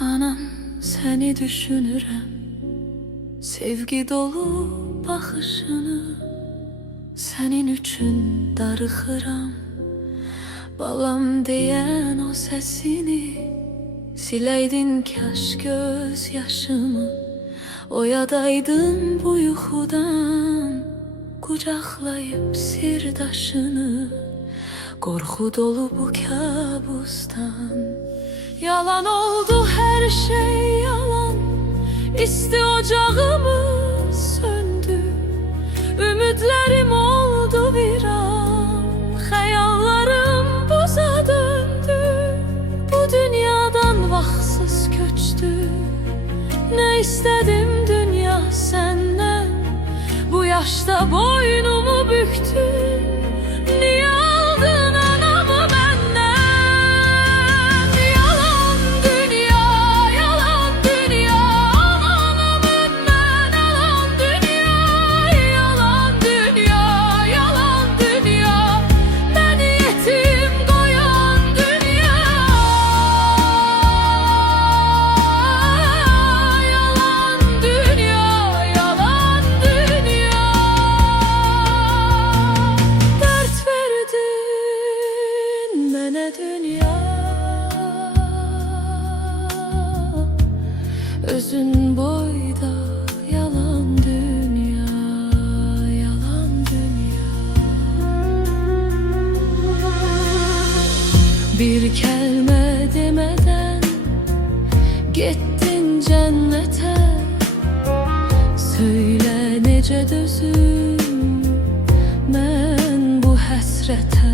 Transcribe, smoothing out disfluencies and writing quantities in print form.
Anan, seni düşünürəm, sevgi dolu baxışını. Sənin üçün darıxıram, balam deyən o səsini. Siləydin kaş göz yaşımı, oyadaydın bu yuxudan, qucaqlayıb sirdaşını, qorxu dolu bu kabustan. Yalan oldu her şey yalan, isti ocağımız söndü. Ümidlerim oldu viran, xəyallarım buza döndü. Bu dünyadan vaxtsız köçtü, ne istedim dünya senden. Bu yaşta boynumu büktüm, niye aldın anamı benden? Yalan dünya, yalan dünya, ananı benden alan dünya. Yalan dünya, yalan dünya, beni yetim koyan dünya. Yalan dünya, yalan dünya. Dert verdin mənə dünya, özün boyda yalan dünya, yalan dünya. Bir kəlmə demeden gittin cennete. Söyle necə dözüm mən bu həsrətə.